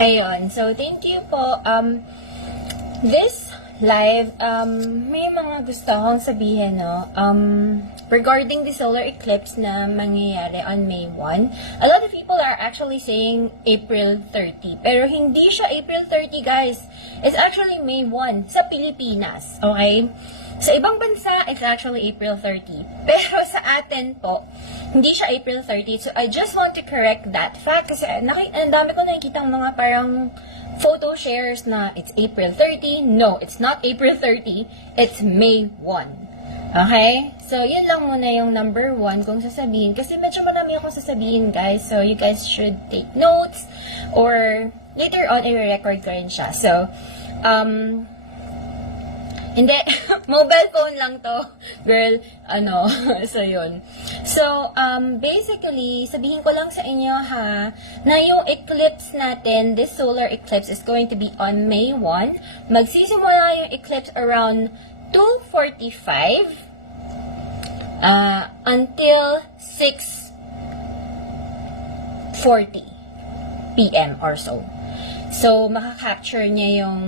Ayun. So, thank you po. This live, may mga gusto akong sabihin, no? Regarding the solar eclipse na mangyayari on May 1, a lot of people are actually saying April 30. Pero hindi siya April 30, guys. It's actually May 1 sa Pilipinas. Okay? Sa ibang bansa, it's actually April 30. Pero sa atin po, hindi siya April 30. So, I just want to correct that fact. Kasi ang dami ko nakikita mga parang photo shares na it's April 30. No, it's not April 30. It's May 1. Okay? So, yun lang muna yung number 1 kung sasabihin. Kasi medyo marami akong sasabihin, guys. So, you guys should take notes. Or, later on, i-record ko rin siya. So, hindi, mobile phone lang to, girl, so yun. So, basically, sabihin ko lang sa inyo ha, na yung eclipse natin, this solar eclipse is going to be on May 1. Magsisimula yung eclipse around 2:45 until 6:40 p.m. or so. So, makaka-capture niya yung,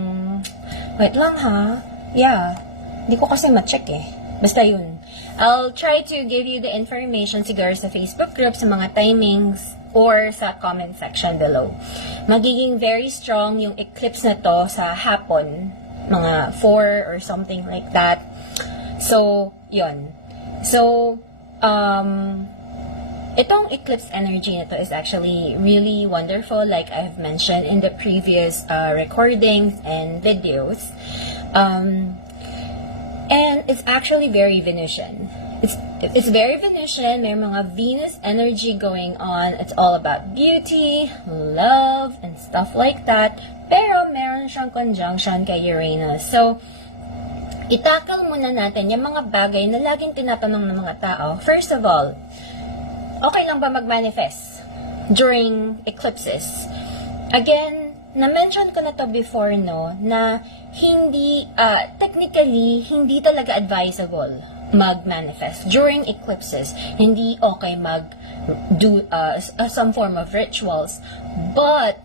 wait lang ha, yeah, hindi ko kasi ma-check eh. Basta yun. I'll try to give you the information siguro sa Facebook group, sa mga timings, or sa comment section below. Magiging very strong yung eclipse na to sa hapon, mga 4 or something like that. So, yun. So, itong eclipse energy na to is actually really wonderful, like I've mentioned in the previous recordings and videos. And it's actually very Venusian. It's very Venusian. May mga Venus energy going on. It's all about beauty, love, and stuff like that. Pero meron siyang conjunction kay Uranus. So, itakal muna natin yung mga bagay na laging tinatanong ng mga tao. First of all, okay lang ba mag-manifest during eclipses? Again, na-mention ko na to before, no, na hindi, technically, hindi talaga advisable mag-manifest during eclipses. Hindi okay mag-do some form of rituals. But,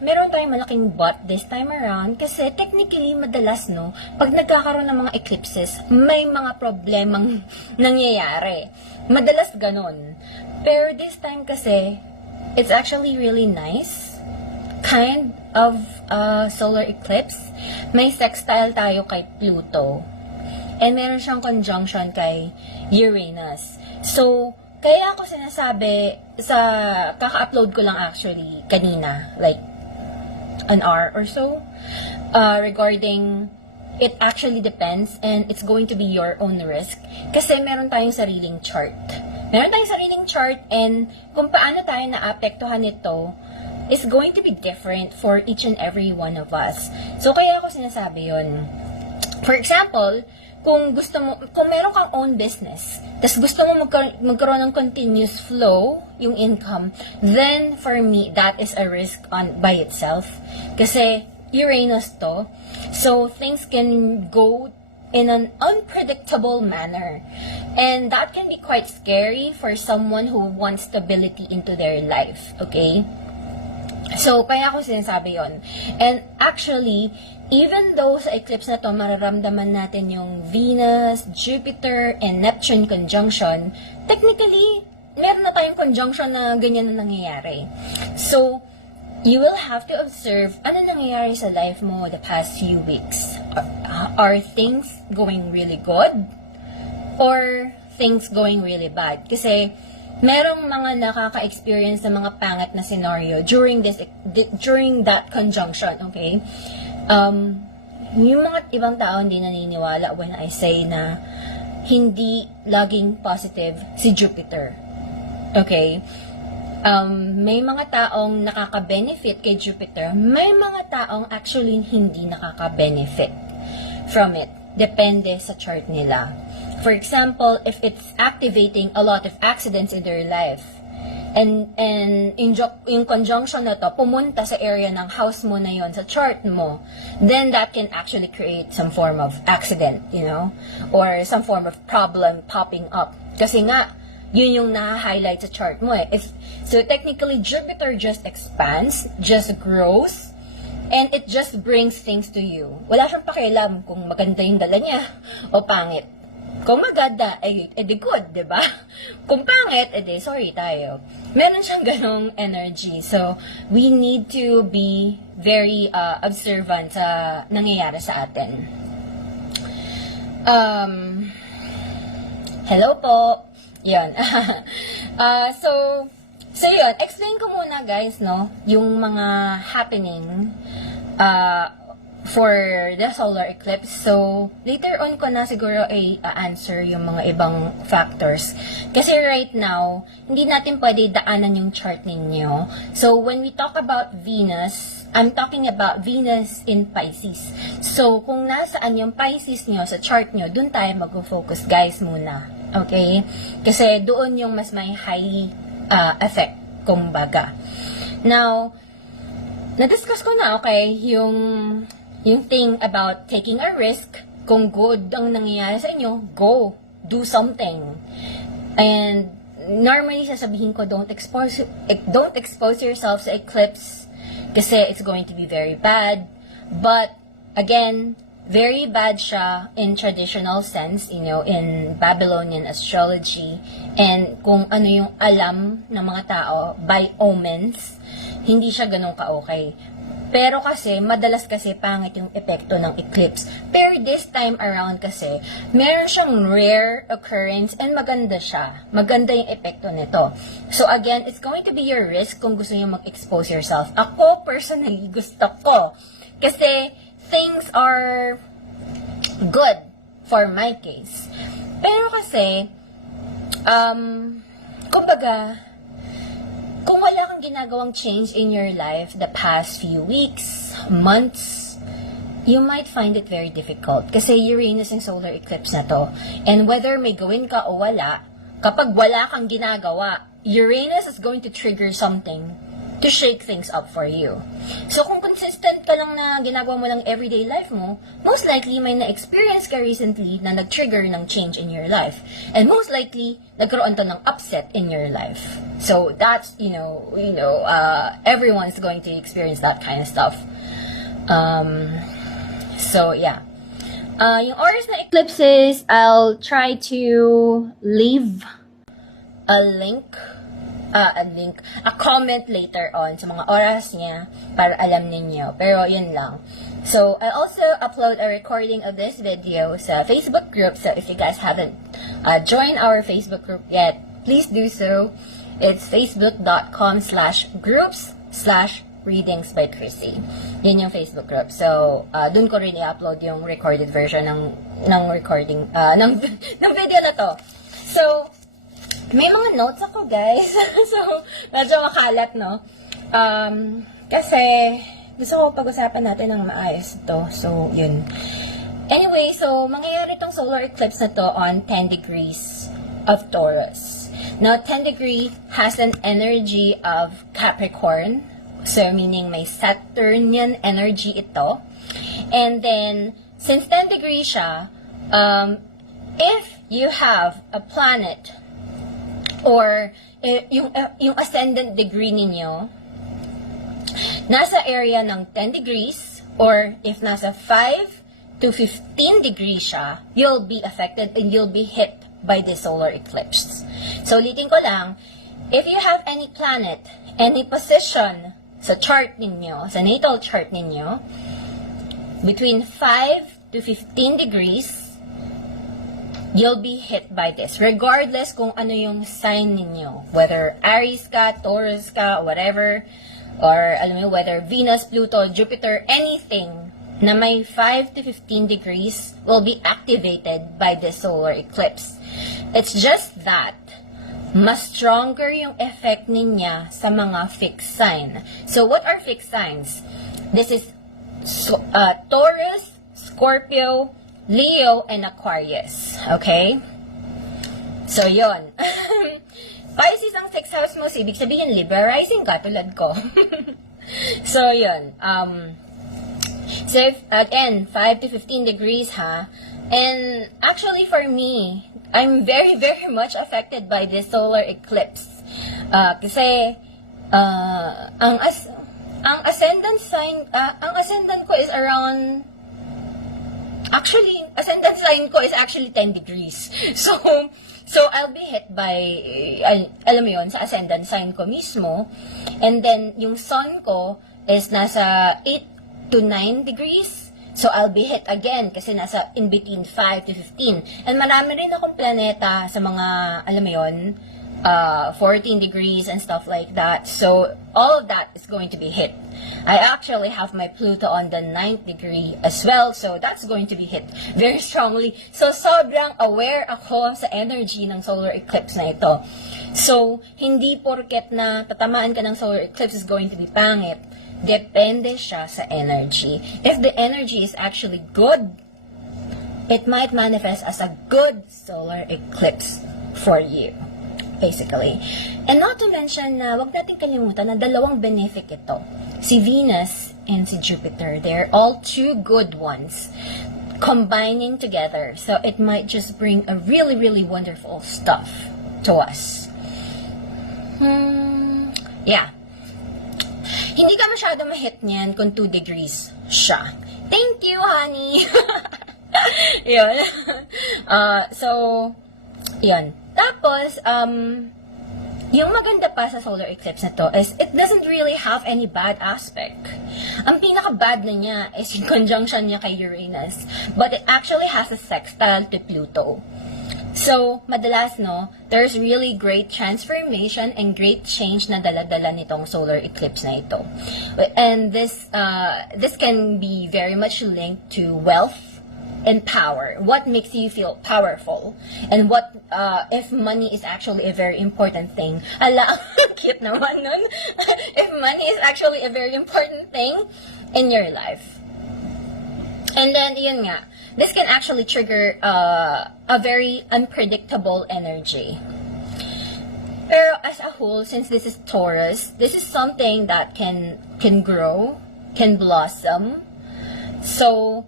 meron tayong malaking but this time around kasi technically, madalas, no, pag nagkakaroon ng mga eclipses, may mga problemang nangyayari. Madalas ganon. Pero this time kasi, it's actually really nice kind of solar eclipse. May sextile tayo kay Pluto. And meron siyang conjunction kay Uranus. So, kaya ako sinasabi, kaka-upload ko lang actually kanina, like an hour or so, regarding, it actually depends and it's going to be your own risk. Kasi meron tayong sariling chart. Meron tayong sariling chart and kung paano tayo naapektuhan nito, is going to be different for each and every one of us. So, kaya ako sinasabi yun. For example, kung meron kang own business, tas gusto mo magkaroon ng continuous flow, yung income, then, for me, that is a risk by itself. Kasi, Uranus to, so, things can go in an unpredictable manner. And that can be quite scary for someone who wants stability into their life. Okay? So, kaya ako sinasabi yon. And actually, even though sa eclipse na to, mararamdaman natin yung Venus, Jupiter, and Neptune conjunction, technically, meron na tayong conjunction na ganyan na nangyayari. So, you will have to observe ano nangyayari sa life mo the past few weeks. Are things going really good? Or things going really bad? Kasi, merong mga nakaka-experience ng mga pangat na scenario during that conjunction, okay? Yung mga ibang tao hindi naniniwala when I say na hindi laging positive si Jupiter. Okay? May mga taong nakaka-benefit kay Jupiter, may mga taong actually hindi nakaka-benefit from it. Depende sa chart nila. For example, if it's activating a lot of accidents in their life, and yung conjunction na to, pumunta sa area ng house mo na yon sa chart mo, then that can actually create some form of accident, or some form of problem popping up. Kasi nga, yun yung na-highlight sa chart mo eh. So technically, Jupiter just expands, just grows, and it just brings things to you. Wala siyang pakialam kung maganda yung dala niya o pangit. Kung maganda, edi good, di ba? Kung pangit, edi sorry tayo. Meron siyang ganong energy. So, we need to be very observant sa nangyayari sa atin. Hello po. Yun. So yun. Explain ko muna guys, no? Yung mga happening for the solar eclipse. So, later on ko na siguro answer yung mga ibang factors. Kasi right now, hindi natin pwede daanan yung chart ninyo. So, when we talk about Venus, I'm talking about Venus in Pisces. So, kung nasaan yung Pisces nyo sa chart nyo, dun tayo mag-focus guys muna. Okay? Kasi doon yung mas may high effect, kumbaga. Now, na-discuss ko na, okay, yung thing about taking a risk. Kung good ang nangyayari sa inyo, go. Do something. And normally, sasabihin ko, don't expose yourself sa eclipse kasi it's going to be very bad. But, again, very bad siya in traditional sense, in Babylonian astrology. And kung ano yung alam ng mga tao by omens, hindi siya ganun ka-okay. Pero kasi, madalas kasi pangit yung epekto ng eclipse. Pero this time around kasi, meron siyang rare occurrence and maganda siya. Maganda yung epekto nito. So again, it's going to be your risk kung gusto niyo mag-expose yourself. Ako, personally, gusto ko. Kasi, things are good for my case. Pero kasi, kumbaga, kung wala kang ginagawang change in your life the past few weeks, months, you might find it very difficult. Kasi Uranus yung solar eclipse na to. And whether may gawin ka o wala, kapag wala kang ginagawa, Uranus is going to trigger something to shake things up for you. So kung consistent ka lang na ginagawa mo lang everyday life mo, most likely may na-experience ka recently na nag-trigger ng change in your life. And most likely, nagkaroon to ng upset in your life. So that's, everyone's going to experience that kind of stuff. So yeah. Yung oras na eclipses, I'll try to leave a comment later on sa mga oras niya para alam ninyo. Pero yun lang. So, I also upload a recording of this video sa Facebook group. So, if you guys haven't joined our Facebook group yet, please do so. It's facebook.com/groups/readings by Krissy. Yun yung Facebook group. So, dun ko rin i-upload yung recorded version ng recording, ng video na to. So, may mga notes ako, guys. So, medyo makalat, no? Kasi, gusto ko pag-usapan natin ng maayos ito. So, yun. Anyway, so, mangyayari itong solar eclipse na to on 10 degrees of Taurus. Now, 10 degree has an energy of Capricorn. So, meaning may Saturnian energy ito. And then, since 10 degrees siya, if you have a planet or yung ascendant degree ninyo nasa area ng 10 degrees or if nasa 5 to 15 degrees siya, you'll be affected and you'll be hit by the solar eclipse. So, ulitin ko lang, if you have any planet, any position sa chart ninyo, sa natal chart ninyo, between 5 to 15 degrees, you'll be hit by this. Regardless kung ano yung sign ninyo. Whether Aries ka, Taurus ka, whatever. Or, alam mo, whether Venus, Pluto, Jupiter, anything na may 5 to 15 degrees will be activated by this solar eclipse. It's just that, mas stronger yung effect niya sa mga fixed sign. So, what are fixed signs? This is Taurus, Scorpio, Leo, and Aquarius. Okay? So, yon. Pisces ang 6th house mo, so ibig sabihin, Libra rising ka, tulad ko. So, yon. So, if, again, 5 to 15 degrees, ha? And, actually, for me, I'm very, very much affected by this solar eclipse. Kasi, ang ascendant sign, ang ascendant ko is around, actually, ascendant sign ko is actually 10 degrees. So I'll be hit by, alam mo yun, sa ascendant sign ko mismo. And then, yung sun ko is nasa 8 to 9 degrees. So, I'll be hit again kasi nasa in between 5 to 15. And marami rin akong planeta sa mga, alam mo yun, 14 degrees and stuff like that. So, all of that is going to be hit. I actually have my Pluto on the 9th degree as well. So, that's going to be hit very strongly. So, sobrang aware ako sa energy ng solar eclipse na ito. So, hindi porket na tatamaan ka ng solar eclipse is going to be pangit. Depende siya sa energy. If the energy is actually good, it might manifest as a good solar eclipse for you, basically. And not to mention na wag natin kalimutan na dalawang benefic ito. Si Venus and si Jupiter, they're all two good ones combining together. So it might just bring a really, really wonderful stuff to us. Yeah. Hindi ka masyado ma-hit niyan kung 2 degrees siya. Thank you, honey! Yun. So, yun. Tapos, yung maganda pa sa solar eclipse na to is it doesn't really have any bad aspect. Ang pinaka-bad na niya is yung conjunction niya kay Uranus. But it actually has a sextile to Pluto. So, madalas, no, there's really great transformation and great change na dala-dala nitong solar eclipse na ito. And this can be very much linked to wealth and power. What makes you feel powerful? And what, if money is actually a very important thing. Ala, cute naman nun. If money is actually a very important thing in your life. And then, yun nga, this can actually trigger a very unpredictable energy. Pero as a whole, since this is Taurus, this is something that can grow, can blossom. So,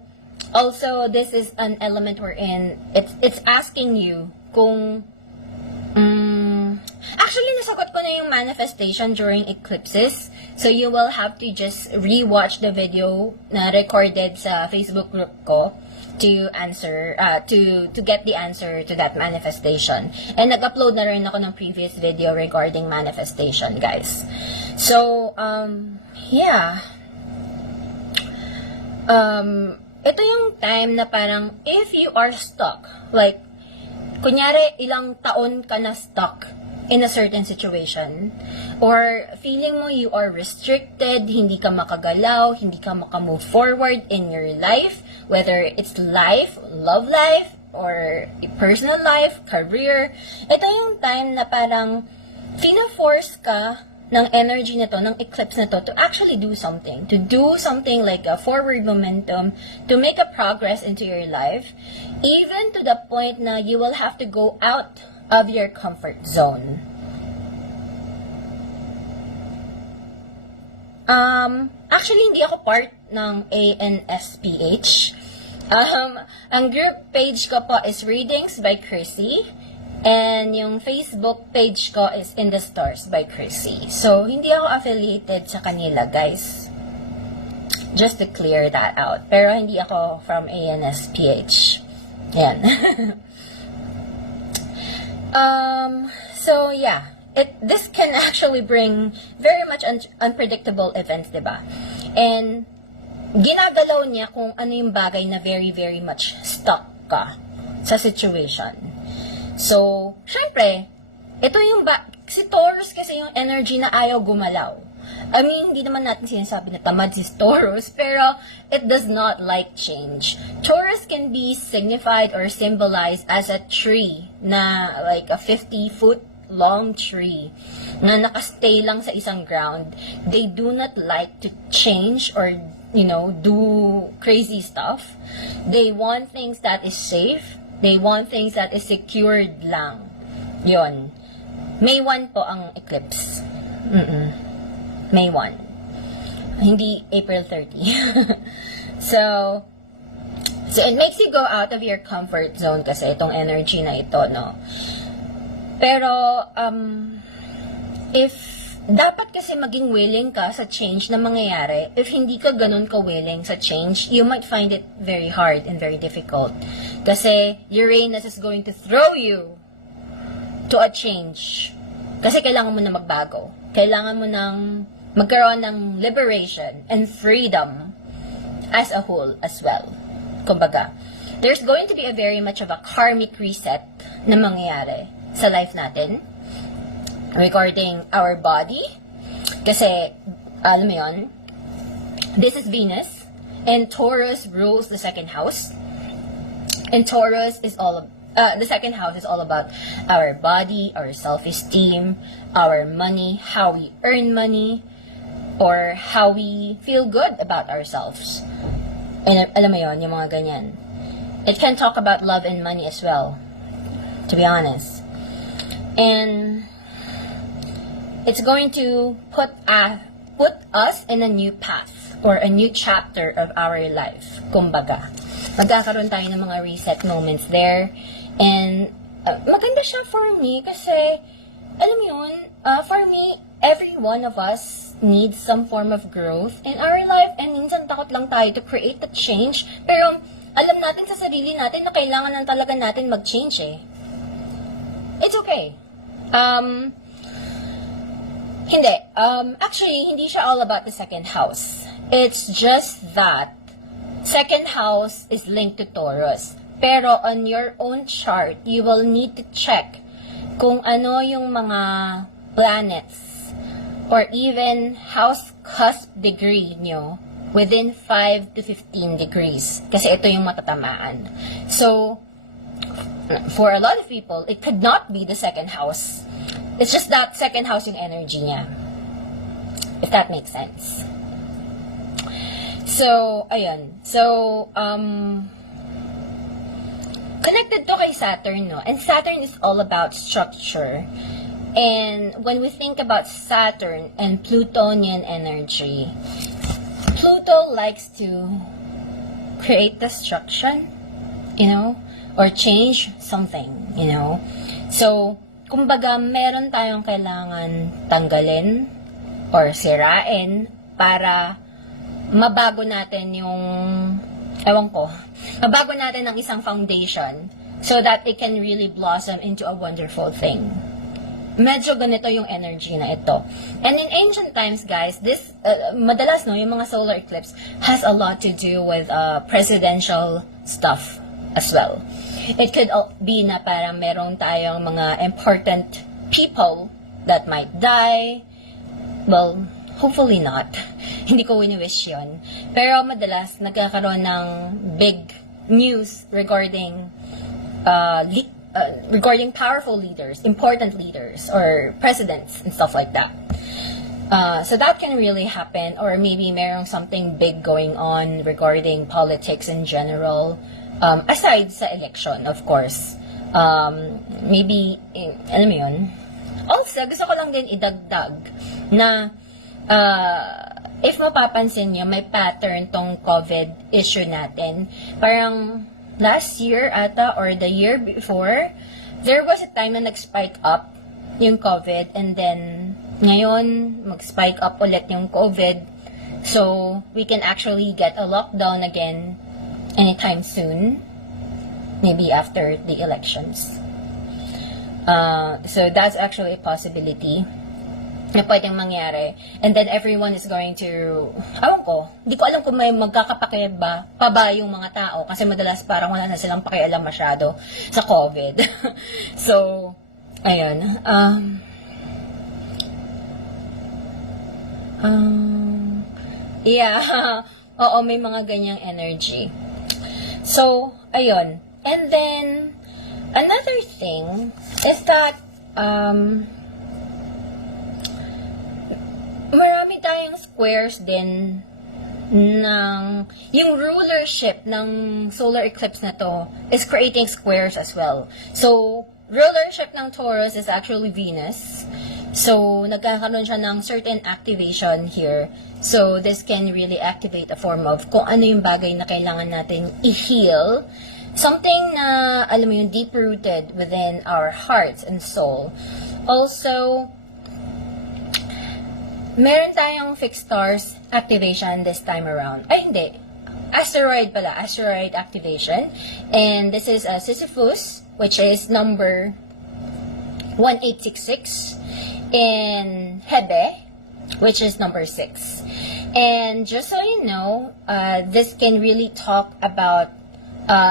also, this is an element wherein it's asking you kung actually, nasagot ko na yung manifestation during eclipses. So, you will have to just rewatch the video na recorded sa Facebook group ko to answer, to get the answer to that manifestation. And nag-upload na rin ako ng previous video regarding manifestation, guys. So, yeah. Ito yung time na parang, if you are stuck, like, kunyari, ilang taon ka na stuck in a certain situation, or feeling mo you are restricted, hindi ka makagalaw, hindi ka makamove forward in your life, whether it's life, love life, or personal life, career, ito yung time na parang fina-force ka ng energy na to, ng eclipse na to actually do something. To do something like a forward momentum, to make a progress into your life, even to the point na you will have to go out of your comfort zone. Actually, hindi ako part ng ANSPH. Ang group page ko po is Readings by Krissy. And yung Facebook page ko is In the Stars by Krissy. So, hindi ako affiliated sa kanila, guys. Just to clear that out. Pero hindi ako from ANSPH. Yan. So, yeah. This can actually bring very much unpredictable events, diba? And, ginagalaw niya kung ano yung bagay na very, very much stuck ka sa situation. So, syempre, ito yung si Taurus kasi yung energy na ayaw gumalaw. I mean, hindi naman natin sinasabi na tamad si Taurus, pero it does not like change. Taurus can be signified or symbolized as a tree na like a 50-foot long tree na nakastay lang sa isang ground. They do not like to change or, do crazy stuff. They want things that is safe. They want things that is secured lang. Yon. May 1 po ang eclipse. May 1. Hindi April 30. So So, it makes you go out of your comfort zone kasi itong energy na ito, no? Pero, if dapat kasi maging willing ka sa change na mangyayari, if hindi ka ganun ka-willing sa change, you might find it very hard and very difficult. Kasi Uranus is going to throw you to a change. Kasi kailangan mo na magbago. Kailangan mo nang magkaroon ng liberation and freedom as a whole as well. Kumbaga, there's going to be a very much of a karmic reset na mangyayari sa life natin regarding our body. Kasi, alam mo yun, this is Venus, and Taurus rules the second house. And Taurus is the second house is all about our body, our self-esteem, our money, how we earn money, or how we feel good about ourselves. And alam mo yun, yung mga ganyan. It can talk about love and money as well, to be honest. And it's going to put us in a new path or a new chapter of our life. Kumbaga, magkakaroon tayo ng mga reset moments there. And maganda siya for me kasi, alam mo yun, for me, every one of us needs some form of growth in our life. And minsan takot lang tayo to create the change. Pero alam natin sa sarili natin na kailangan lang talaga natin mag-change eh. It's okay. Hindi. Actually, hindi siya all about the second house. It's just that second house is linked to Taurus. Pero on your own chart, you will need to check kung ano yung mga planets or even house cusp degree nyo within 5 to 15 degrees. Kasi ito yung matatamaan. So, for a lot of people, it could not be the second house. It's just that second house yung energy niya. If that makes sense. So, ayun. So, connected to kay Saturn, no? And Saturn is all about structure. And when we think about Saturn and Plutonian energy, Pluto likes to create destruction, or change something, So, kumbaga, meron tayong kailangan tanggalin or sirain para mabago natin yung, mabago natin ang isang foundation so that it can really blossom into a wonderful thing. Medyo ganito yung energy na ito. And in ancient times, guys, this, madalas, yung mga solar eclipse has a lot to do with presidential stuff as well. It could be na parang meron tayong mga important people that might die. Well, hopefully not. Hindi ko wini-wish yun. Pero madalas, nagkakaroon ng big news regarding regarding powerful leaders, important leaders, or presidents, and stuff like that. So that can really happen, or maybe merong something big going on regarding politics in general. Aside sa election, of course. Maybe, alam mo yun? Also, gusto ko lang din idagdag na if mapapansin nyo, may pattern tong COVID issue natin. Parang last year ata or the year before, there was a time na nag-spike up yung COVID and then ngayon mag-spike up ulit yung COVID. So, we can actually get a lockdown again anytime soon, maybe after the elections. So that's actually a possibility na pwedeng mangyari. And then everyone is going to, hindi ko alam kung may magkakapakiyab pa ba yung mga tao kasi madalas parang wala na silang pakialam masyado sa COVID. So, ayun. Yeah. Oo, may mga ganyang energy. So, ayun. And then, another thing is that, marami tayong squares din ng, yung rulership ng solar eclipse na to is creating squares as well. So, rulership ng Taurus is actually Venus. So, nagkakaroon siya ng certain activation here. So, this can really activate a form of kung ano yung bagay na kailangan natin i-heal. Something na, alam mo yung deep-rooted within our hearts and soul. Also, meron tayong fixed stars activation this time around. Ay, hindi. Asteroid pala. Asteroid activation. And this is Sisyphus, which is number 1866. And Hebe, which is number 6. And just so you know, this can really talk about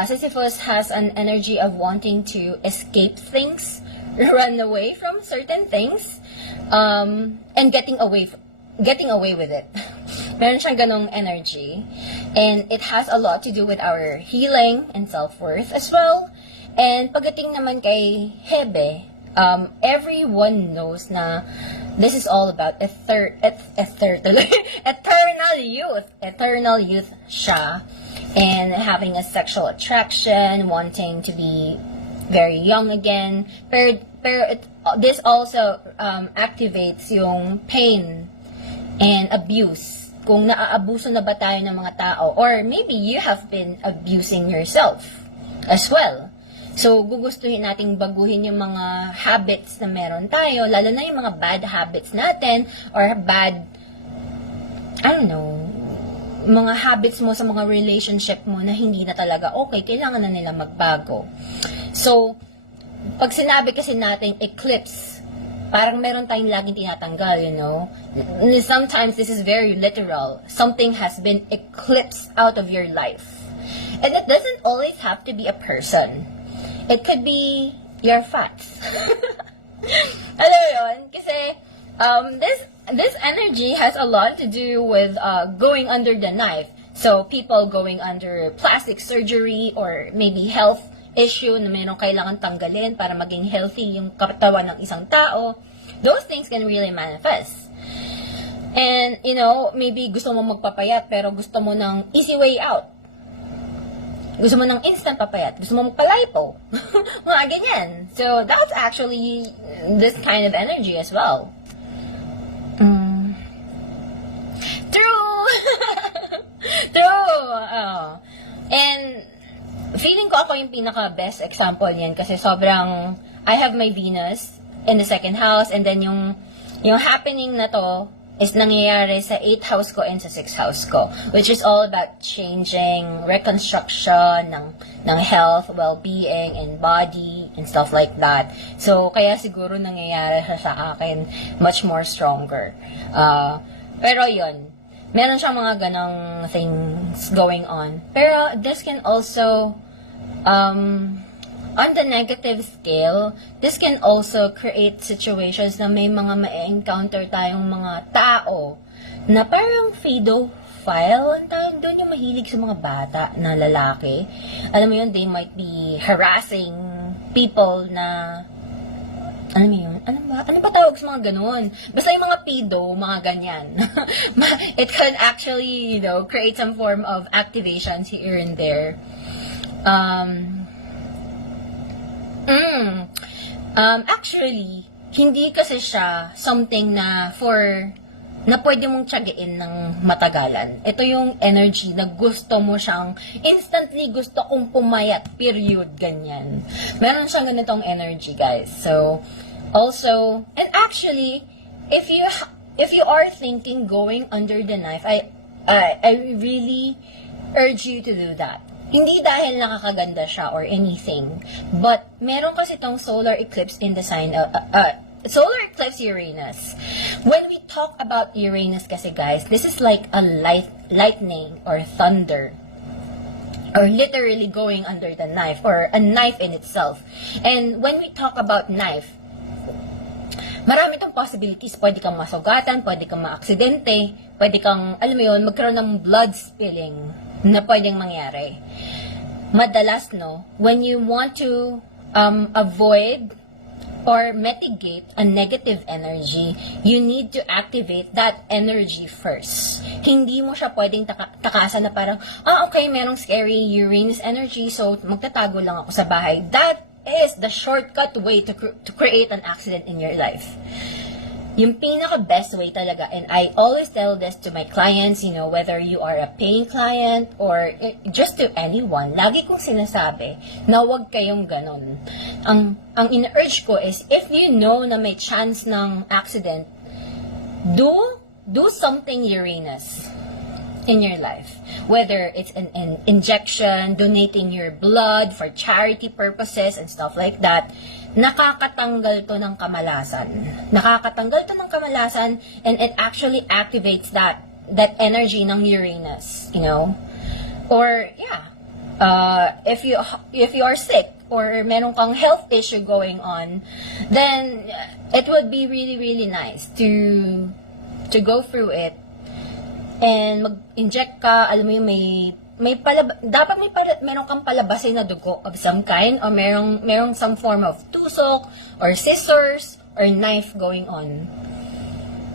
Sisyphus has an energy of wanting to escape things, run away from certain things, and getting away with it. Meron siyang ganong energy. And it has a lot to do with our healing and self-worth as well. And pagdating naman kay Hebe, everyone knows na this is all about eternal youth siya, and having a sexual attraction, wanting to be very young again. Pero this also activates yung pain and abuse. Kung naaabuso na ba tayo ng mga tao, or maybe you have been abusing yourself as well. So, gugustuhin nating baguhin yung mga habits na meron tayo, lalo na yung mga bad habits natin, or bad, I don't know, mga habits mo sa mga relationship mo na hindi na talaga okay, kailangan na nila magbago. So, pag sinabi kasi nating eclipse, parang meron tayong laging tinatanggal, you know. Sometimes this is very literal. Something has been eclipsed out of your life. And it doesn't always have to be a person. It could be your facts. Alam mo yun? Kasi this energy has a lot to do with going under the knife. So, people going under plastic surgery or maybe health issue na mayroong kailangan tanggalin para maging healthy yung katawan ng isang tao. Those things can really manifest. And, you know, maybe gusto mo magpapayat pero gusto mo ng easy way out. Gusto mo ng instant papayat. Gusto mo magpalipo. Mga ganyan. So, that's actually this kind of energy as well. True! True! And, feeling ko ako yung pinaka-best example niyan kasi sobrang, I have my Venus in the 2nd house, and then yung happening na to is nangyayari sa 8th house ko and sa 6th house ko, which is all about changing, reconstruction ng health, well-being, and body, and stuff like that. So, kaya siguro nangyayari siya sa akin much more stronger. Pero yun, meron siyang mga ganong things going on. Pero this can also, on the negative scale, this can also create situations na may mga ma-encounter tayong mga tao na parang pedophile, ang tawag doon, yung mahilig sa mga bata na lalaki. Alam mo yun, they might be harassing people na, alam mo yun, ano ba tawag sa mga ganun? Basta yung mga pedo, mga ganyan. It could actually, you know, create some form of activations here and there. Actually, hindi kasi siya something na pwede mong tiyagain ng matagalan. Ito yung energy na gusto mo siyang, instantly gusto kong pumayat, period, ganyan. Meron siyang ganitong energy, guys. So, also, and actually, if you are thinking going under the knife, I really urge you to do that. Hindi dahil nakakaganda siya or anything, but meron kasi itong solar eclipse in the sign of, solar eclipse Uranus. When we talk about Uranus kasi guys, this is like a lightning or thunder, or literally going under the knife, or a knife in itself. And when we talk about knife, marami itong possibilities. Pwede kang masugatan, pwede kang maaksidente, pwede kang, alam mo yun, magkaroon ng blood spilling na pwedeng mangyari. Madalas, no, when you want to avoid or mitigate a negative energy, you need to activate that energy first. Hindi mo siya pwedeng takasan na parang, okay, merong scary Uranus energy, so magtatago lang ako sa bahay. That is the shortcut way to create an accident in your life. yung pinaka-best way talaga, and I always tell this to my clients, whether you are a paying client or just to anyone, lagi kong sinasabi na huwag kayong ganon. Ang in-urge ko is, if you know na may chance ng accident, do something Uranus in your life. Whether it's an injection, donating your blood for charity purposes and stuff like that, nakakatanggal to ng kamalasan. Nakakatanggal to ng kamalasan, and it actually activates that energy ng Uranus, Or, if you are sick or meron kang health issue going on, then it would be really, really nice to go through it and mag-inject ka, alam mo yung dapat meron kang palabasin na dugo of some kind, or merong some form of tusok or scissors or knife going on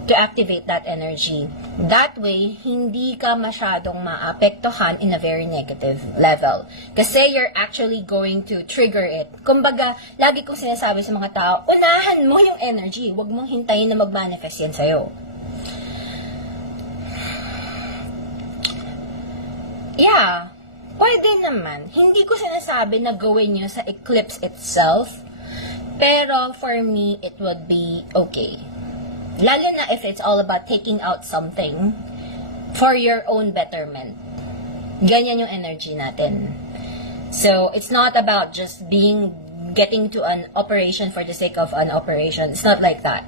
to activate that energy. That way, hindi ka masyadong maapektuhan in a very negative level. Kasi you're actually going to trigger it. Kumbaga, lagi kong sinasabi sa mga tao, unahan mo yung energy. Huwag mong hintayin na mag-manifest yan sa'yo. Yeah, pwede naman. Hindi ko sinasabi na gawin nyo sa eclipse itself, pero for me, it would be okay. Lalo na if it's all about taking out something for your own betterment. Ganyan yung energy natin. So, it's not about just getting to an operation for the sake of an operation. It's not like that.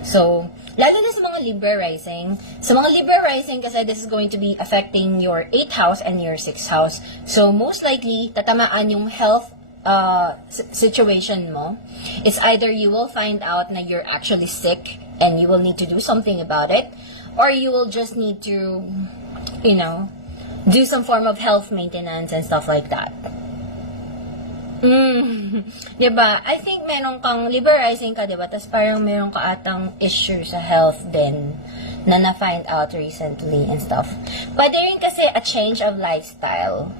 So, lalo na sa mga Libra rising. Sa mga Libra rising, kasi this is going to be affecting your 8th house and your 6th house. So, most likely, tatamaan yung health situation mo. It's either you will find out na you're actually sick and you will need to do something about it, or you will just need to, do some form of health maintenance and stuff like that. Diba? I think meron kang liberalizing ka, diba? Tapos parang meron ka atang issue sa health din na na-find out recently and stuff. Pwede rin kasi a change of lifestyle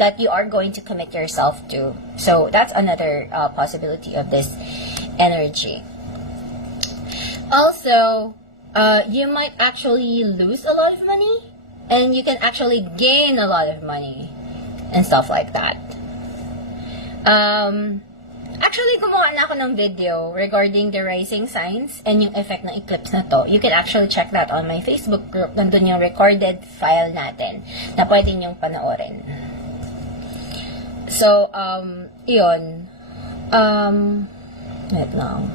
that you are going to commit yourself to. So, that's another possibility of this energy. Also, you might actually lose a lot of money, and you can actually gain a lot of money and stuff like that. Actually, gumawa na ako ng video regarding the rising signs and yung effect ng eclipse na to. You can actually check that on my Facebook group. Nandun yung recorded file natin na pwede niyong panoorin. So, yun. Wait lang.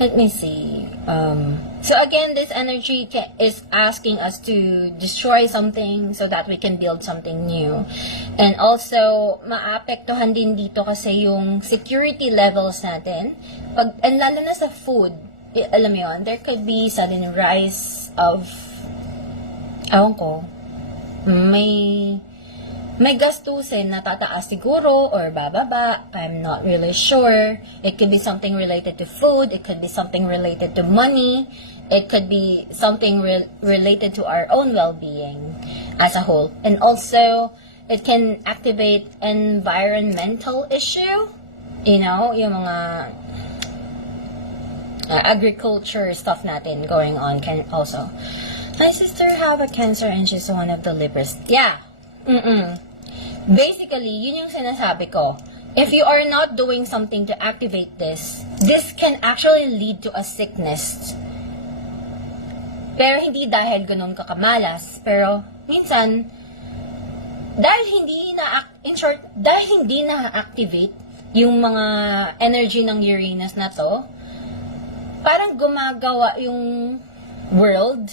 Let me see. So again, this energy is asking us to destroy something so that we can build something new. And also, maapektuhan din dito kasi yung security levels natin. And lalo na sa food, alam mo yun, there could be sudden rise of, ewan ko, may gastusin na tataas siguro or bababa. I'm not really sure. It could be something related to food. It could be something related to money. It could be something related to our own well-being as a whole. And also, it can activate environmental issue. Yung mga agriculture stuff natin going on can also. My sister have a cancer and she's one of the Libras. Yeah. Basically, yun yung sinasabi ko. If you are not doing something to activate this can actually lead to a sickness. Pero hindi dahil ganun kakamalas. Pero, minsan, dahil hindi na-activate yung mga energy ng Uranus na to, parang gumagawa yung world,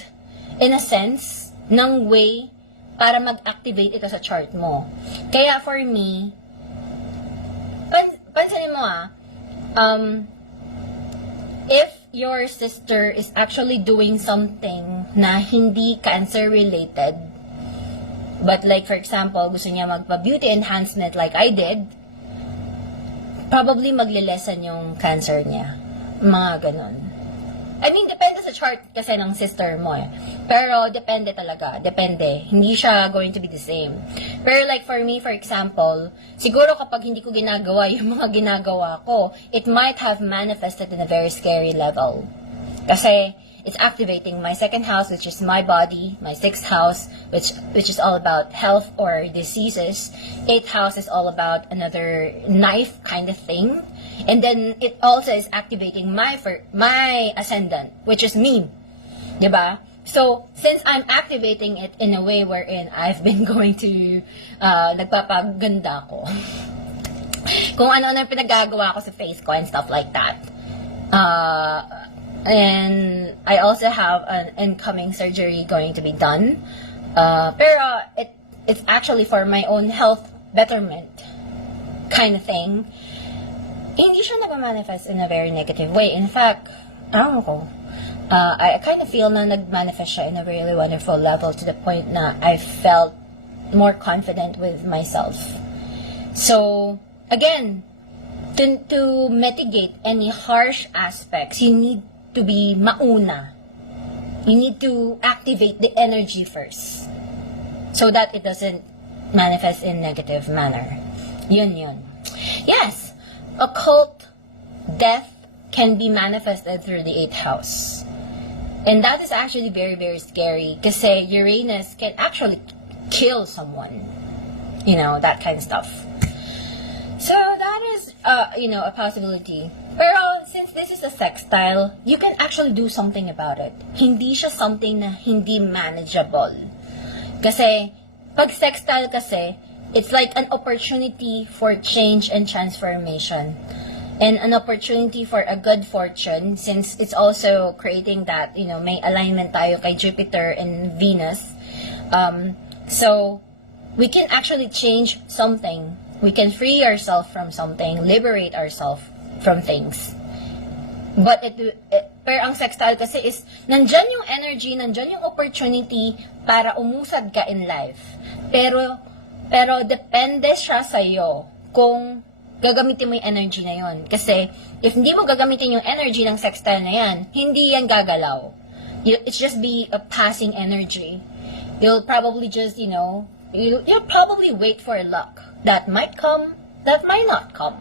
in a sense, ng way para mag-activate ito sa chart mo. Kaya for me, pansinin mo if your sister is actually doing something na hindi cancer-related, but like for example, gusto niya magpa-beauty enhancement like I did, probably magle-lessen yung cancer niya. Mga ganon. I mean, depende sa chart kasi ng sister mo eh. Pero, depende talaga. Depende. Hindi siya going to be the same. Pero like for me, for example, siguro kapag hindi ko ginagawa yung mga ginagawa ko, it might have manifested in a very scary level. Kasi, it's activating my second house, which is my body, my sixth house, which is all about health or diseases. Eighth house is all about another knife kind of thing. And then, it also is activating my ascendant, which is me. Diba? So, since I'm activating it in a way wherein I've been going to, nagpapaganda ko. Kung ano-ano pinagagawa ko sa face ko and stuff like that. And I also have an incoming surgery going to be done. Pero, it's actually for my own health betterment kind of thing. Hindi siya nag-manifest in a very negative way. In fact, I don't know, I kind of feel na nag-manifest siya in a really wonderful level to the point na I felt more confident with myself. So, again, to mitigate any harsh aspects, you need to be mauna. You need to activate the energy first so that it doesn't manifest in negative manner. Yun. Yes! Occult death can be manifested through the 8th house. And that is actually very, very scary kasi Uranus can actually kill someone. You know, that kind of stuff. So that is, a possibility. Pero since this is a sextile, you can actually do something about it. Hindi siya something na hindi manageable. Kasi, pag sextile kasi, it's like an opportunity for change and transformation. And an opportunity for a good fortune since it's also creating that, may alignment tayo kay Jupiter and Venus. So, we can actually change something. We can free ourselves from something, liberate ourselves from things. But pero ang sextile kasi is, nandyan yung energy, nandyan yung opportunity para umusad ka in life. Pero depende siya sa'yo kung gagamitin mo yung energy na yon. Kasi, if hindi mo gagamitin yung energy ng sextile na yan, hindi yan gagalaw. It's just be a passing energy. You'll probably just, you'll probably wait for luck. That might come, that might not come.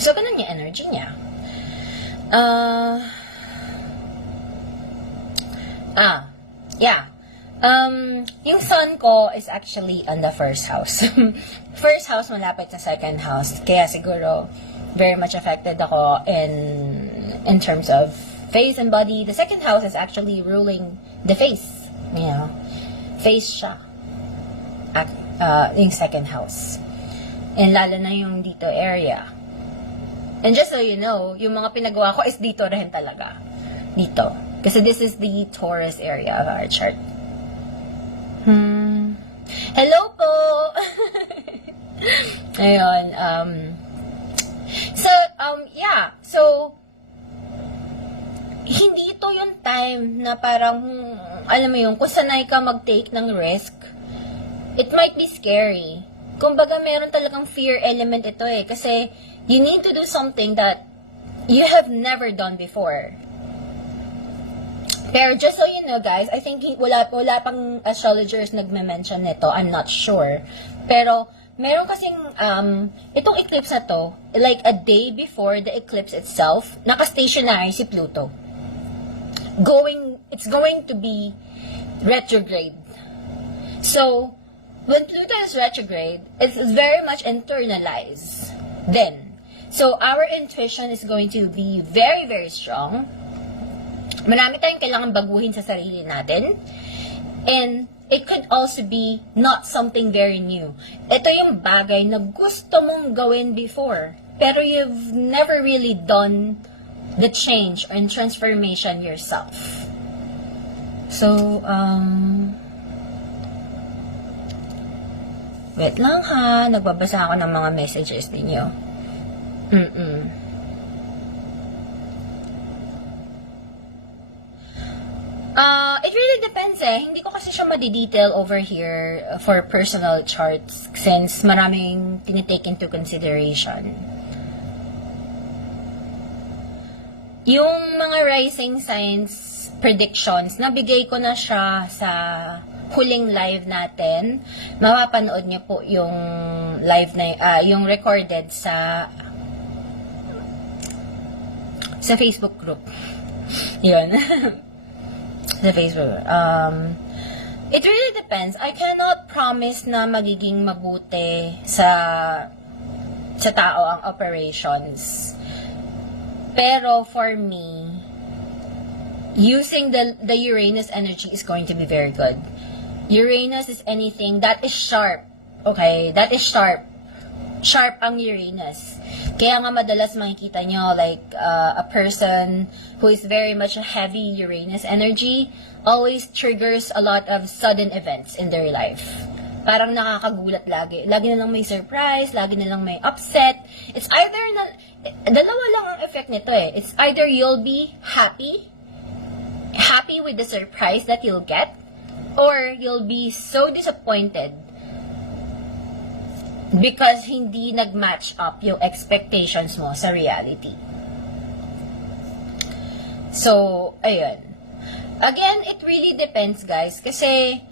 So, ganun yung energy niya. Yeah. Yung sun ko is actually on the first house. First house malapit sa second house. Kaya siguro very much affected ako in terms of face and body. The second house is actually ruling the face. Face siya. Yung second house. And lalo na yung dito area. And just so you know, yung mga pinagawa ko is dito rin talaga. Dito. Kasi this is the Taurus area of our chart. Hello po! Ayun. So, hindi ito yung time na parang, alam mo yung, kung sanay ka mag-take ng risk, it might be scary. Kumbaga, meron talagang fear element ito eh. Kasi, you need to do something that you have never done before. Pero just so you know guys, I think wala pang astrologers nagme-mention nito. I'm not sure. Pero meron kasing itong eclipse na to, like a day before the eclipse itself, naka-stationary si Pluto. It's going to be retrograde. So, when Pluto is retrograde, it's very much internalized then. So, our intuition is going to be very, very strong. Marami tayong kailangan baguhin sa sarili natin. And it could also be not something very new. Ito yung bagay na gusto mong gawin before, pero you've never really done the change or transformation yourself. So, wait lang ha, nagbabasa ako ng mga messages ninyo. It really depends eh. Hindi ko kasi siya madi-detail over here for personal charts since maraming tinitake into consideration. yung mga rising signs predictions, nabigay ko na siya sa huling live natin. Mapapanood niyo po yung live na yung recorded sa Facebook group. Yun. Sa Facebook. It really depends. I cannot promise na magiging mabuti sa tao ang operations. Pero for me, using the Uranus energy is going to be very good. Uranus is anything that is sharp. Okay? That is sharp. Sharp ang Uranus. Kaya nga madalas makikita nyo like a person who is very much a heavy Uranus energy always triggers a lot of sudden events in their life. Parang nakakagulat lagi. Lagi na lang may surprise, lagi na lang may upset. It's either dalawa lang ang effect nito eh. It's either you'll be happy with the surprise that you'll get, or you'll be so disappointed because hindi nag-match up yung expectations mo sa reality. So, ayun. Again, it really depends, guys. Kasi,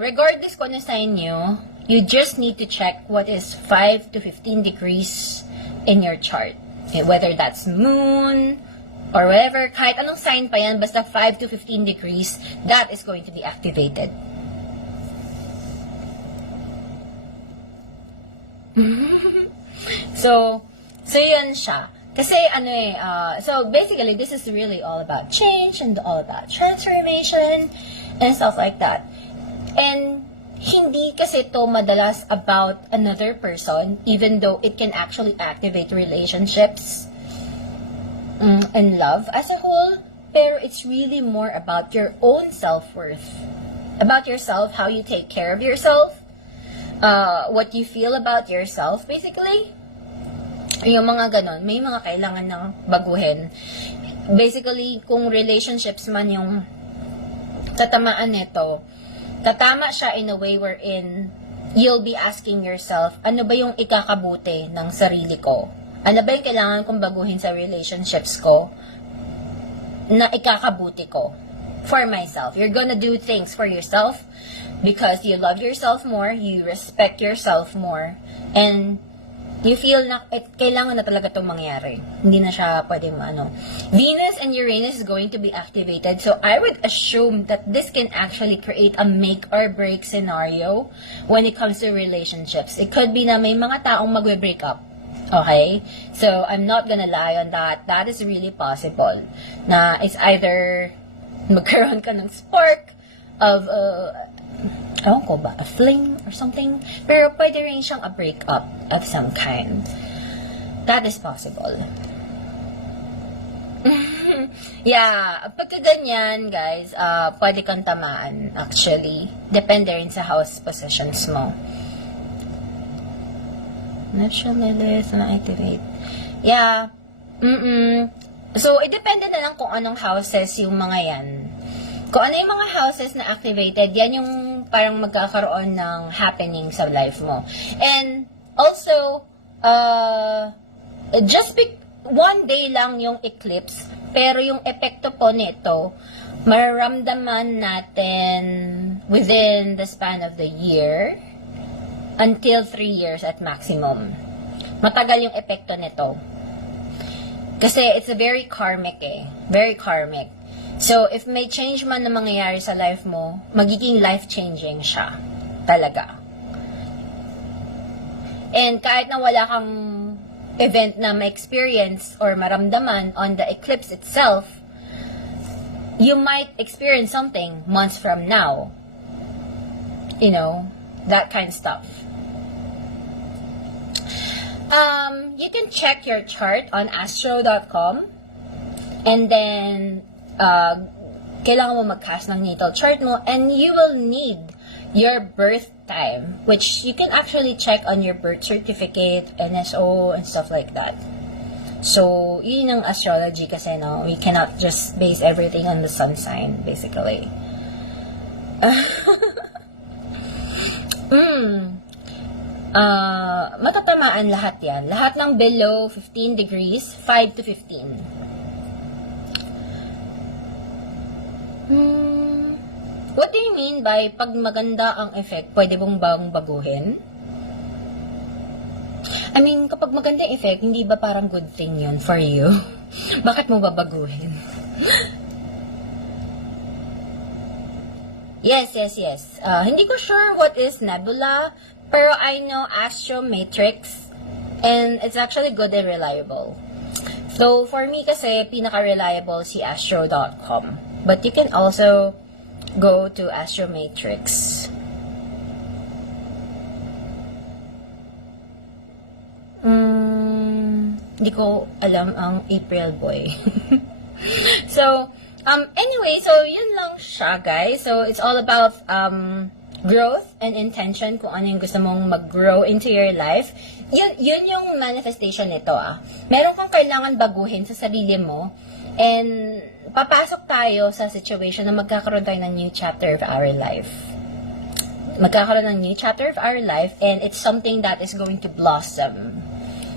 regardless kung ano sign nyo, you just need to check what is 5 to 15 degrees in your chart. Okay, whether that's moon, or whatever, kahit anong sign pa yan, basta 5 to 15 degrees, that is going to be activated. So yan siya. Kasi so basically, this is really all about change and all about transformation and stuff like that. And hindi kasi to madalas about another person, even though it can actually activate relationships and love as a whole. Pero it's really more about your own self-worth. About yourself, how you take care of yourself, what you feel about yourself, basically. Yung mga ganon, may mga kailangan ng baguhin. Basically, kung relationships man yung tatamaan nito, tatama siya in a way wherein you'll be asking yourself, ano ba yung ikakabuti ng sarili ko? Ano ba yung kailangan kong baguhin sa relationships ko na ikakabuti ko for myself? You're gonna do things for yourself because you love yourself more, you respect yourself more, and you feel na kailangan na talaga itong mangyari. Hindi na siya pwedeng Venus and Uranus is going to be activated. So I would assume that this can actually create a make or break scenario when it comes to relationships. It could be na may mga taong magbe-break up. Okay? So I'm not gonna lie on that. That is really possible. Na it's either magkaroon ka ng spark of ewan ko ba, a fling or something. Pero pwede rin siyang a breakup of some kind. That is possible. Yeah, pagka ganyan, guys, pwede kang tamaan, actually. Depende rin sa house positions mo. Natural Lilith na activate. Yeah. So, it depende na lang kung anong houses yung mga yan. Kung ano yung mga houses na activated, yan yung parang magkakaroon ng happening sa life mo. And also, one day lang yung eclipse, pero yung epekto po nito, mararamdaman natin within the span of the year until 3 years at maximum. Matagal yung epekto nito. Kasi it's a very karmic Very karmic. So, if may change man na mangyayari sa life mo, magiging life-changing siya. Talaga. And kahit na wala kang event na ma-experience or maramdaman on the eclipse itself, you might experience something months from now. You know, that kind of stuff. You can check your chart on astro.com and then kailangan mo mag-cast ng natal chart mo, and you will need your birth time, which you can actually check on your birth certificate, NSO, and stuff like that. So, yun ang astrology kasi, no? We cannot just base everything on the sun sign, basically. Matatamaan lahat yan. Lahat ng below 15 degrees, 5 to 15. What do you mean by pag maganda ang effect, pwede bang baguhin? I mean, kapag maganda effect, hindi ba parang good thing yun for you? Bakit mo babaguhin? Yes. Hindi ko sure what is nebula, pero I know Astro Matrix, and it's actually good and reliable. So, for me kasi, pinaka-reliable si astro.com. But you can also go to Astro Matrix. Hindi ko alam ang April boy. So, anyway, so yun lang siya, guys. So, it's all about growth and intention, kung ano yung gusto mong mag-grow into your life. Yun yung manifestation nito, Meron kang kailangan baguhin sa sarili mo, and papasok tayo sa situation na magkakaroon tayo ng new chapter of our life. Magkakaroon ng new chapter of our life, and it's something that is going to blossom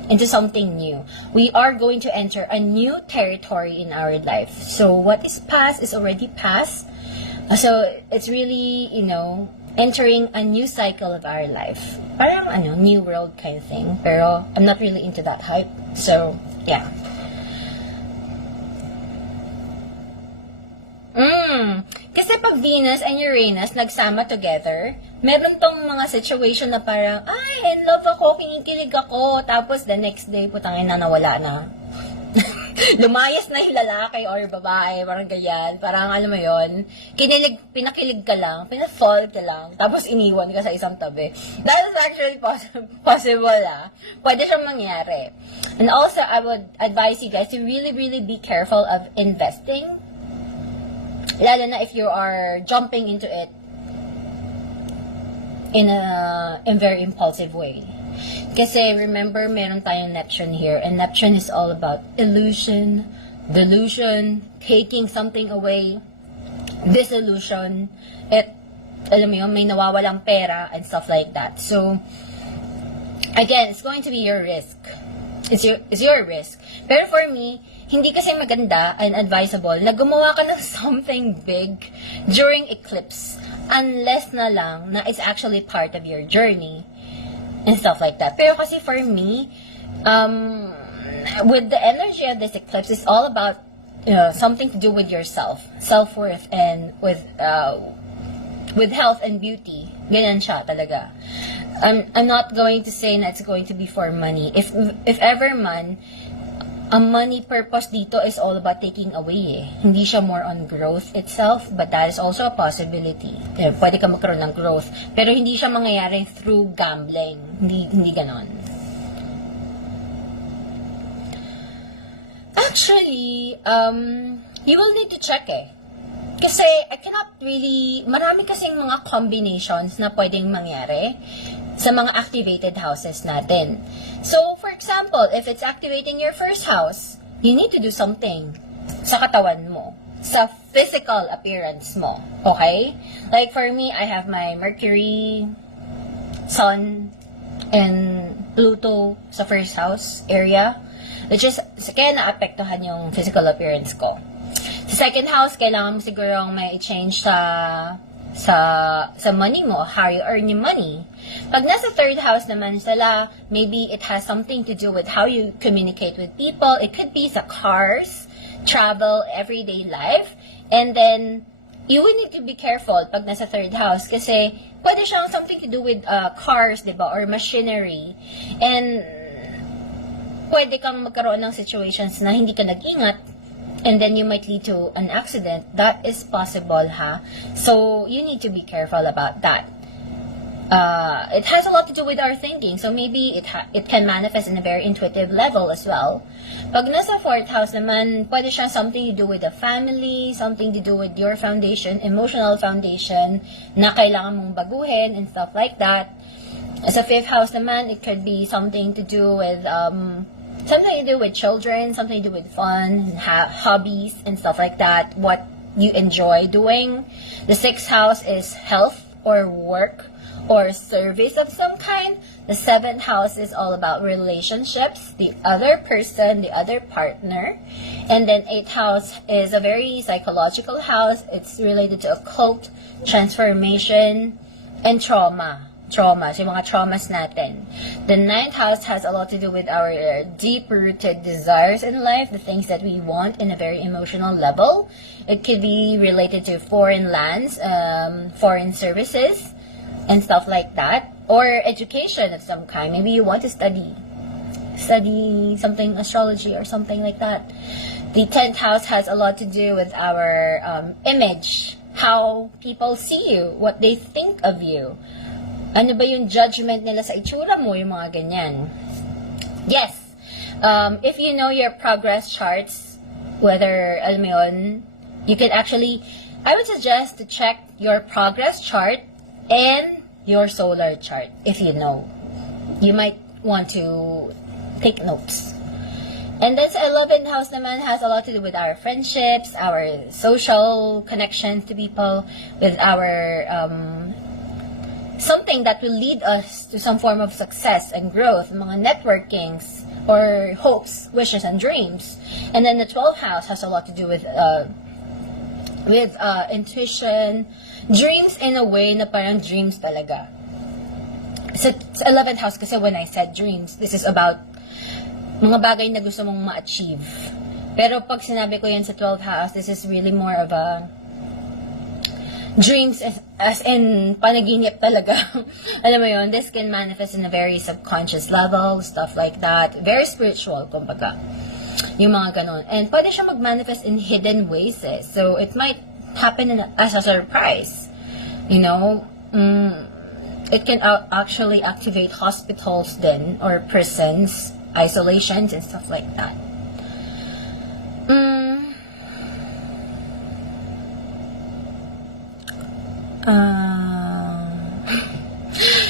into something new. We are going to enter a new territory in our life. So what is past is already past. So it's really, entering a new cycle of our life. Parang, new world kind of thing. Pero I'm not really into that hype. So, yeah. Kasi pag Venus and Uranus nagsama together, meron tong mga situation na parang, in love ako, kinikilig ako, tapos the next day, putangin na nawala na. Lumayas na yung lalaki or babae, parang ganyan. Parang, alam mo yon, pinakilig ka lang, pinafall ka lang, tapos iniwan ka sa isang tabi. That is actually possible, Pwede siyang mangyari. And also, I would advise you guys to really, really be careful of investing. Lalo na if you are jumping into it in a very impulsive way. Kasi remember, meron tayong Neptune here, and Neptune is all about illusion, delusion, taking something away, disillusion, alam mo yun, may nawawalang pera and stuff like that. So, again, it's going to be your risk. It's your risk. Pero for me, hindi kasi maganda and advisable na gumawa ka ng something big during eclipse, unless na lang na it's actually part of your journey and stuff like that. Pero kasi for me, with the energy of this eclipse, it's all about something to do with yourself, self-worth, and with health and beauty. Ganyan siya talaga. I'm not going to say that it's going to be for money. If ever man, ang money purpose dito is all about taking away. Hindi siya more on growth itself, but that is also a possibility. Pwede ka magkaroon ng growth, pero hindi siya mangyayari through gambling. Hindi ganon. Actually, you will need to check Kasi I cannot really, marami kasing mga combinations na pwedeng mangyari sa mga activated houses natin. So, for example, if it's activating your first house, you need to do something sa katawan mo, sa physical appearance mo. Okay? Like for me, I have my Mercury, Sun, and Pluto sa first house area, which is, kaya naapektuhan yung physical appearance ko. Sa second house, kailangan mo sigurong may change sa money mo, how you earn your money. Pag nasa third house naman sila, maybe it has something to do with how you communicate with people. It could be sa cars, travel, everyday life. And then, you will need to be careful pag nasa third house kasi pwede siyang something to do with cars, diba? Or machinery. And pwede kang magkaroon ng situations na hindi ka nag-ingat, and then you might lead to an accident. That is possible, So, you need to be careful about that. It has a lot to do with our thinking, so maybe it can manifest in a very intuitive level as well. Pag nasa fourth house naman, pwede siya something to do with the family, something to do with your foundation, emotional foundation, na kailangan mong baguhin and stuff like that. Sa fifth house naman, it could be something to do with something to do with children, something to do with fun, hobbies, and stuff like that, what you enjoy doing. The sixth house is health or work or service of some kind. The 7th house is all about relationships, the other person, the other partner. And then 8th house is a very psychological house. It's related to occult, transformation, and trauma. So yung mga traumas natin. The 9th house has a lot to do with our deep-rooted desires in life, the things that we want in a very emotional level. It could be related to foreign lands, foreign services, and stuff like that. Or education of some kind. Maybe you want to study something, astrology or something like that. The 10th house has a lot to do with our image, how people see you, what they think of you. Ano ba yung judgment nila sa itsura mo, yung mga ganyan. Yes, if you know your progress charts, whether, alam mo yun, you can actually, I would suggest to check your progress chart and your solar chart, if you know. You might want to take notes. And then sa 11th house naman has a lot to do with our friendships, our social connections to people, with our something that will lead us to some form of success and growth, mga networkings, or hopes, wishes, and dreams. And then the 12th house has a lot to do with intuition, dreams in a way na parang dreams talaga. Sa 11th house kasi when I said dreams, this is about mga bagay na gusto mong ma-achieve. Pero pag sinabi ko yan sa 12th house, this is really more of a dreams as in panaginip talaga. Alam mo yun, this can manifest in a very subconscious level, stuff like that. Very spiritual, kumbaga. Yung mga ganon. And pwede siya mag-manifest in hidden ways eh. So it might happen as a surprise. You know, it can actually activate hospitals then, or prisons, isolations, and stuff like that.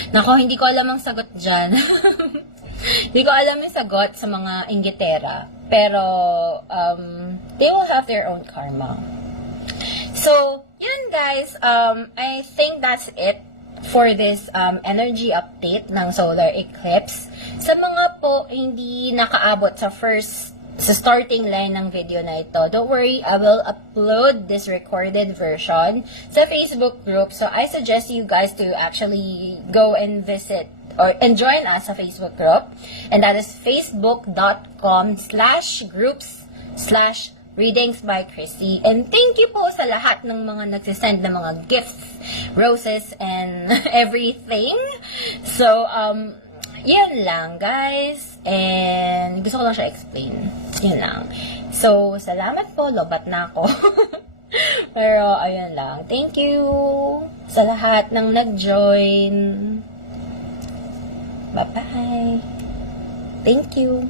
Nako, hindi ko alam ang sagot dyan. Hindi ko alam yung sagot sa mga inggitera. Pero, they will have their own karma. So, yun guys, I think that's it for this energy update ng solar eclipse. Sa mga po hindi nakaabot sa starting line ng video na ito, don't worry, I will upload this recorded version sa Facebook group. So I suggest you guys to actually go and visit and join us sa Facebook group. And that is facebook.com/groups/readings by Krissy. And thank you po sa lahat ng mga nagsisend ng mga gifts, roses, and everything. So, yun lang, guys. And gusto ko lang siya explain. Yun lang. So, salamat po. Lobat na ako. Pero, ayun lang. Thank you sa lahat ng nag-join. Bye-bye. Thank you.